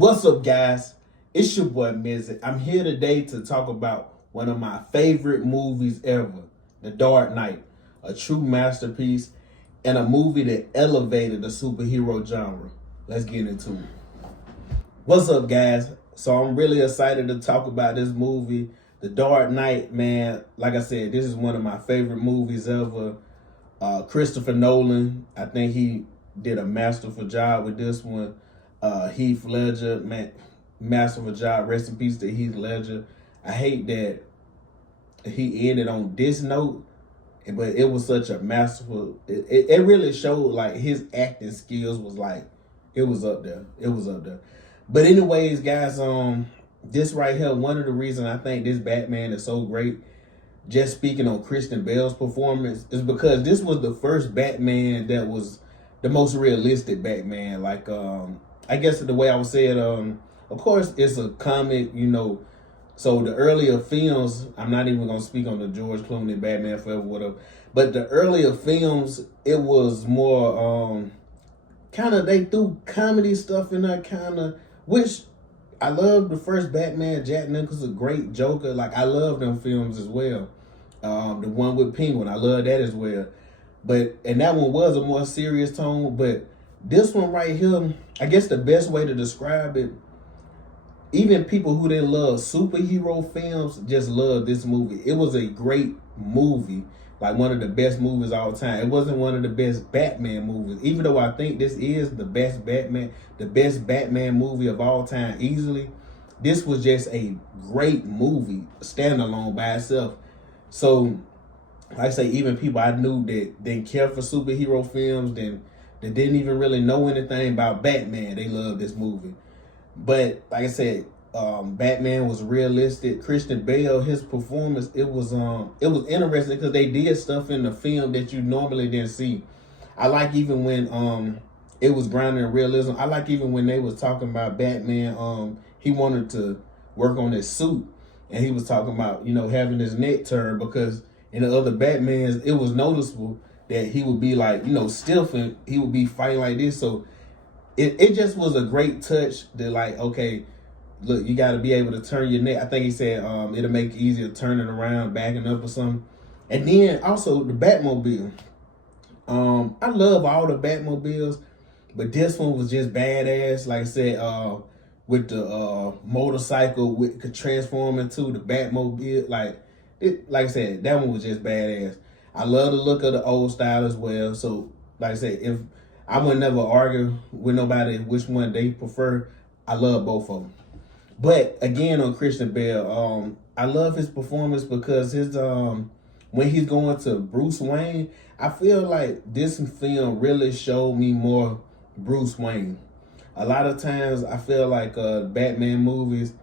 What's up, guys? It's your boy Mizzy. I'm here today to talk about one of my favorite movies ever, The Dark Knight, a true masterpiece and a movie that elevated the superhero genre. Let's get into it. What's up, guys? So I'm really excited to talk about this movie, The Dark Knight, man. Like I said, this is one of my favorite movies ever. Christopher Nolan, I think he did a masterful job with this one. Heath Ledger, man, masterful job. Rest in peace to Heath Ledger. I hate that he ended on this note, but it was such a masterful. It really showed like his acting skills was like it was up there. It was up there. But anyways, guys, this right here, one of the reasons I think this Batman is so great, just speaking on Christian Bale's performance, is because this was the first Batman that was the most realistic Batman. Like, I guess the way I would say it, of course, it's a comic, so the earlier films, I'm not even going to speak on the George Clooney Batman Forever, whatever, but the earlier films, it was more, kind of, they threw comedy stuff in there, kind of, which I love the first Batman. Jack Nicholson's a great Joker. Like, I love them films as well. The one with Penguin, I love that as well. And that one was a more serious tone, but this one right here, I guess the best way to describe it, even people who didn't love superhero films just love this movie. It was a great movie, like one of the best movies of all time. It wasn't one of the best Batman movies, even though I think this is the best Batman movie of all time, easily. This was just a great movie, standalone by itself. So, like I say, even people I knew that didn't care for superhero films, that didn't even really know anything about Batman, they loved this movie. But like I said, Batman was realistic. Christian Bale, his performance, it was interesting because they did stuff in the film that you normally didn't see. I like even when it was grounded in realism. I like even when they was talking about Batman, he wanted to work on his suit, and he was talking about, having his neck turned, because in the other Batmans, it was noticeable that he would be like, stiff, and he would be fighting like this. So it just was a great touch that, like, okay, look, you got to be able to turn your neck. I think he said it'll make it easier turning around, backing up or something. And then also the Batmobile. I love all the Batmobiles, but this one was just badass. Like I said, with the motorcycle, could transform into the Batmobile. Like I said, that one was just badass. I love the look of the old style as well. So, like I said, if I would never argue with nobody which one they prefer, I love both of them. But again, on Christian Bale, I love his performance because his when he's going to Bruce Wayne, I feel like this film really showed me more Bruce Wayne. A lot of times I feel like Batman movies,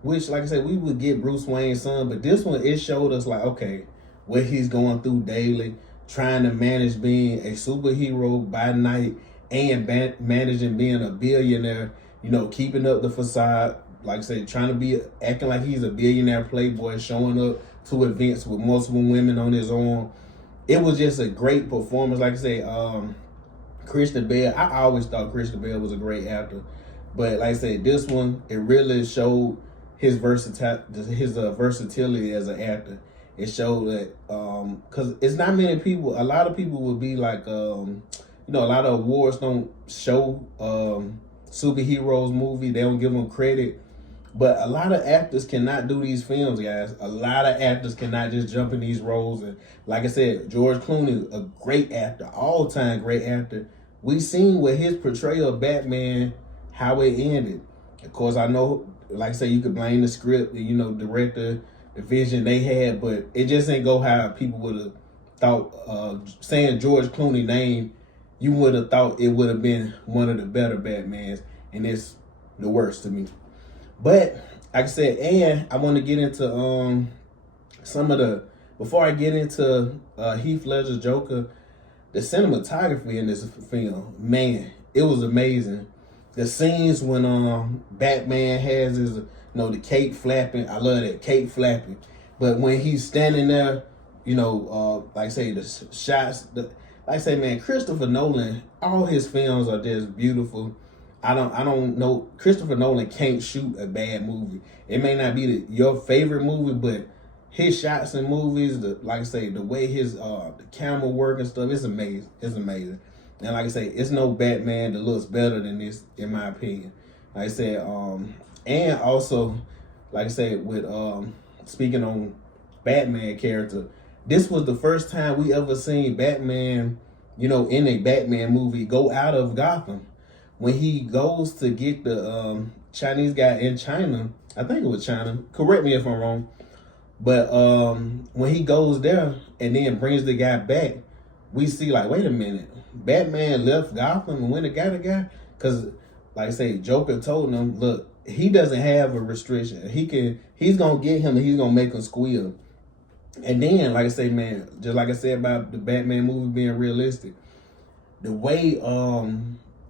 which, like I said, we would get Bruce Wayne's son, but this one, it showed us like, okay, what he's going through daily, trying to manage being a superhero by night and managing being a billionaire, keeping up the facade, like I said, trying to be, acting like he's a billionaire playboy, showing up to events with multiple women on his own. It was just a great performance. Like I say, Christian Bale, I always thought Christian Bale was a great actor, but like I said, this one, it really showed his versatility as an actor. It showed that, because it's not many people, a lot of people would be like, a lot of awards don't show superheroes movie. They don't give them credit. But a lot of actors cannot do these films, guys. A lot of actors cannot just jump in these roles. And like I said, George Clooney, a great actor, all-time great actor. We seen with his portrayal of Batman, how it ended. Of course, I know, like I say, you could blame the script, director, the vision they had, but it just ain't go how people would have thought. Saying George Clooney name, you would have thought it would have been one of the better Batmans, and it's the worst to me. But like I said, and I want to get into before I get into Heath Ledger's Joker, the cinematography in this film, man, it was amazing. The scenes when Batman has his, the cape flapping, I love that, cape flapping. But when he's standing there, like I say, the shots, like I say, man, Christopher Nolan, all his films are just beautiful. I don't know. Christopher Nolan can't shoot a bad movie. It may not be your favorite movie, but his shots in movies, like I say, the way his the camera work and stuff, it's amazing. It's amazing. And like I say, it's no Batman that looks better than this, in my opinion. Like I said, and also, like I said, with speaking on Batman character, this was the first time we ever seen Batman, in a Batman movie go out of Gotham. When he goes to get the Chinese guy in China, I think it was China. Correct me if I'm wrong. But when he goes there and then brings the guy back, we see like, wait a minute, Batman left Gotham and went and got a guy? Because, like I say, Joker told him, look, he doesn't have a restriction. He's gonna get him and he's gonna make him squeal. And then, like I say, man, just like I said about the Batman movie being realistic, the way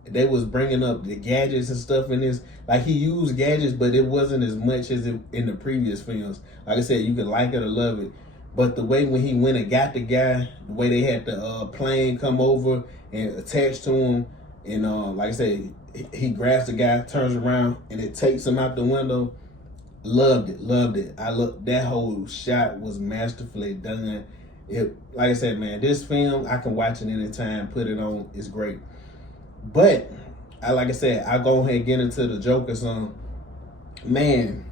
they was bringing up the gadgets and stuff in this, like he used gadgets, but it wasn't as much as in the previous films. Like I said, you could like it or love it, but the way when he went and got the guy, the way they had the plane come over and attach to him, and like I said, he grabs the guy, turns around, and it takes him out the window. Loved it. I love that whole shot was masterfully done. Like I said, man, this film I can watch it anytime, put it on, it's great. But like I said, I go ahead and get into the Joker song. Man,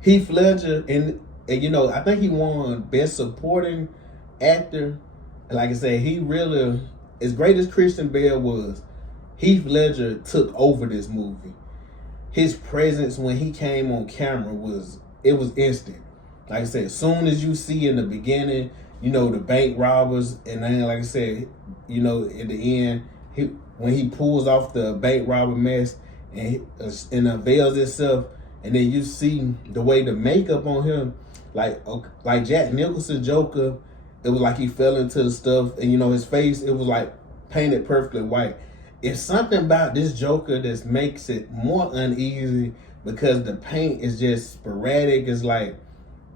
Heath Ledger, and I think he won Best Supporting Actor. Like I said, he really, as great as Christian Bale was, Heath Ledger took over this movie. His presence when he came on camera was instant. Like I said, as soon as you see in the beginning, the bank robbers, and then like I said, at the end, when he pulls off the bank robber mask and unveils itself, and then you see the way the makeup on him, like Jack Nicholson's Joker, it was like he fell into the stuff, and his face, it was like painted perfectly white. It's something about this Joker that makes it more uneasy because the paint is just sporadic. It's like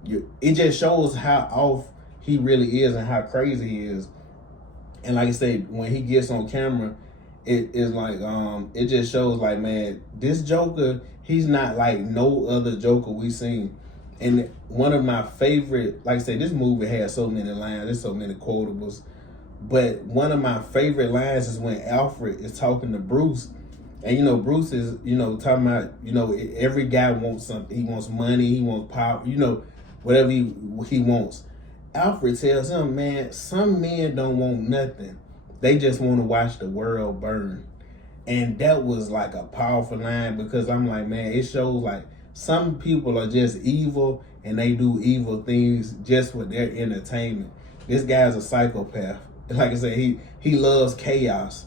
it just shows how off he really is and how crazy he is. And like I said, when he gets on camera, it is like it just shows like, man, this Joker, he's not like no other Joker we've seen. And one of my favorite, like I said, this movie has so many lines, there's so many quotables. But one of my favorite lines is when Alfred is talking to Bruce. And, Bruce is, talking about, every guy wants something. He wants money, he wants power, whatever he wants. Alfred tells him, man, some men don't want nothing. They just want to watch the world burn. And that was like a powerful line because I'm like, man, it shows like some people are just evil and they do evil things just for their entertainment. This guy's a psychopath. Like I said, he loves chaos.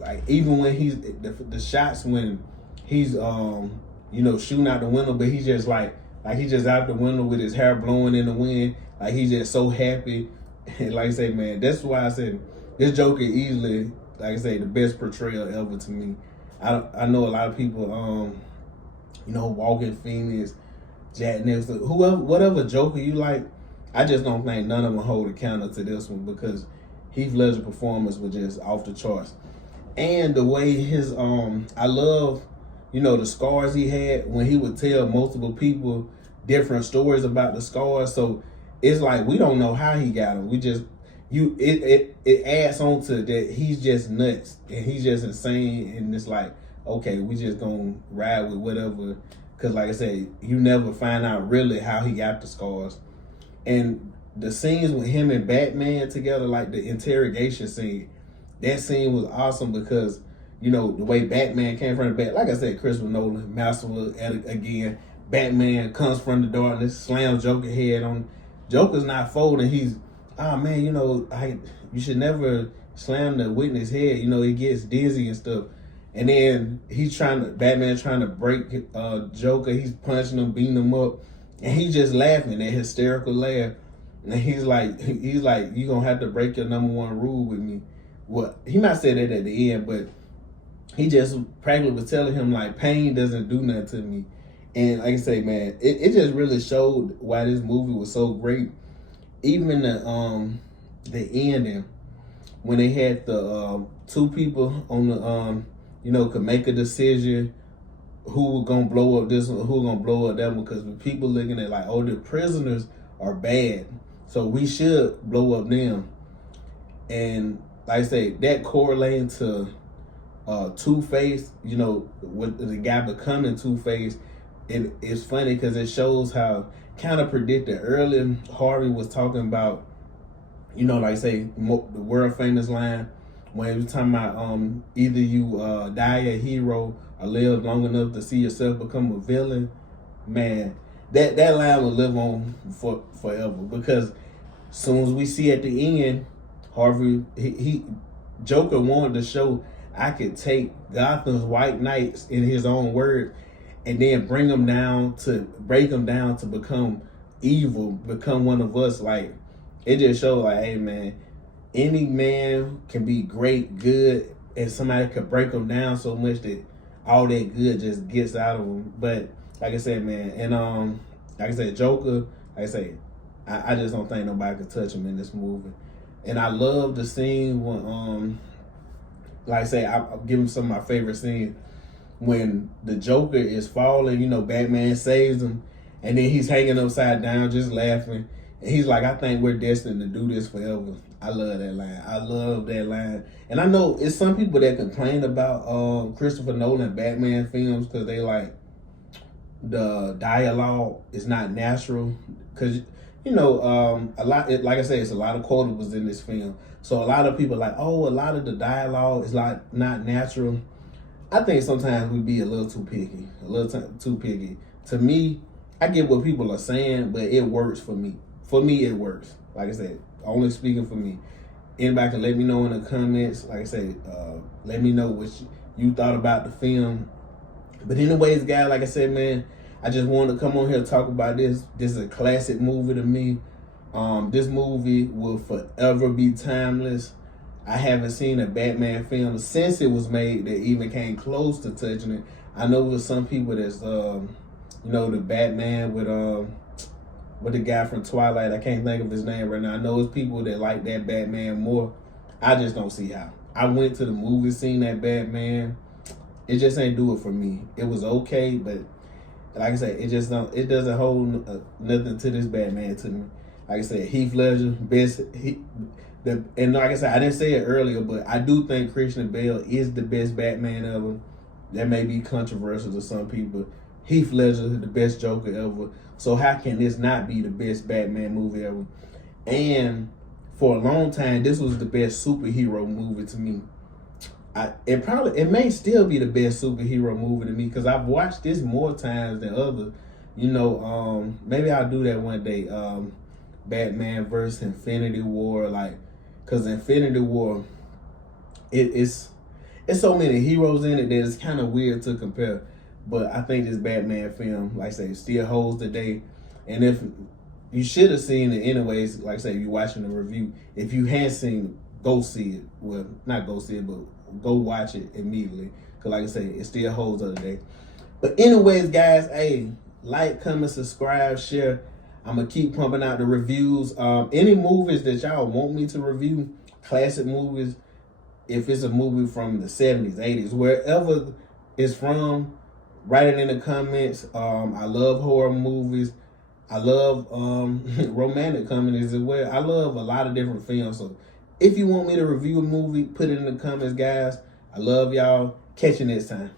Like even when he's the shots when he's shooting out the window, but he's just like he's just out the window with his hair blowing in the wind. Like he's just so happy. And like I say, man, that's why I said this Joker easily, like I say, the best portrayal ever to me. I know a lot of people, Walking Phoenix, Jack Nicholson, whatever Joker you like. I just don't think none of them hold a candle to this one because Heath Ledger's performance was just off the charts. And the way his, I love, the scars he had when he would tell multiple people different stories about the scars. So it's like, we don't know how he got them. It adds on to that he's just nuts and he's just insane. And it's like, okay, we just gonna ride with whatever. Cause like I said, you never find out really how he got the scars. And the scenes with him and Batman together, like the interrogation scene, that scene was awesome because, the way Batman came from the back, like I said, Christopher Nolan, masterful again. Batman comes from the darkness, slams Joker head on. Joker's not folding. He's, oh man, you should never slam the witness head. He gets dizzy and stuff. And then Batman trying to break Joker. He's punching him, beating him up. And he's just laughing, that hysterical laugh. And he's like, you gonna have to break your number one rule with me. Well, he might say that at the end, but he just practically was telling him like, pain doesn't do nothing to me. And like I say, man, it just really showed why this movie was so great. Even the ending when they had the two people on could make a decision who gonna blow up this one, who gonna blow up that one, because people looking at like, oh, the prisoners are bad, so we should blow up them. And like I say, that correlating to Two-Face, with the guy becoming Two-Face, it's funny because it shows how kind of predicted earlier. Harvey was talking about, like I say, the world famous line when he was talking about either you die a hero or live long enough to see yourself become a villain. Man, that line will live on forever, because soon as we see at the end, Harvey, he Joker wanted to show I could take Gotham's white knights in his own words and then break them down to become evil, become one of us. Like, it just showed like, hey man, any man can be great, good, and somebody could break them down so much that all that good just gets out of them. But like I said, man, and like I said, Joker, like I say, I just don't think nobody could touch him in this movie. And I love the scene when like I say, I'll give him some of my favorite scenes when the Joker is falling, Batman saves him, and then he's hanging upside down just laughing. And he's like, I think we're destined to do this forever. I love that line. I love that line. And I know it's some people that complain about Christopher Nolan Batman films because they like the dialogue is not natural. Because, a lot, like I said, it's a lot of quotables in this film. So a lot of people are like, oh, a lot of the dialogue is like not natural. I think sometimes we be a little too picky, too picky. To me, I get what people are saying, but it works for me. For me, it works. Like I said, only speaking for me. Anybody can let me know in the comments. Like I said, let me know what you thought about the film. But anyways, guys, like I said, man, I just wanted to come on here and talk about this. This is a classic movie to me. This movie will forever be timeless. I haven't seen a Batman film since it was made that even came close to touching it. I know there's some people that's, the Batman with the guy from Twilight. I can't think of his name right now. I know it's people that like that Batman more. I just don't see how. I went to the movie, seen that Batman. It just ain't do it for me. It was okay, but like I said, it doesn't hold nothing to this Batman to me. Like I said, Heath Ledger, and like I said, I didn't say it earlier, but I do think Christian Bale is the best Batman ever. That may be controversial to some people. Heath Ledger is the best Joker ever. So how can this not be the best Batman movie ever? And for a long time, this was the best superhero movie to me. It may still be the best superhero movie to me because I've watched this more times than others. Maybe I'll do that one day. Batman versus Infinity War, because Infinity War, it's so many heroes in it that it's kind of weird to compare. But I think this Batman film, like I say, still holds the day. And if you should have seen it anyways, like I say, if you're watching the review, if you hadn't seen it, go see it. Well, not go see it, but go watch it immediately. Because like I say, it still holds up today. But anyways, guys, hey, like, comment, subscribe, share. I'm going to keep pumping out the reviews. Any movies that y'all want me to review, classic movies, if it's a movie from the 70s, 80s, wherever it's from, write it in the comments. I love horror movies. I love romantic comedies as well. I love a lot of different films. So if you want me to review a movie, put it in the comments, guys. I love y'all. Catch you next time.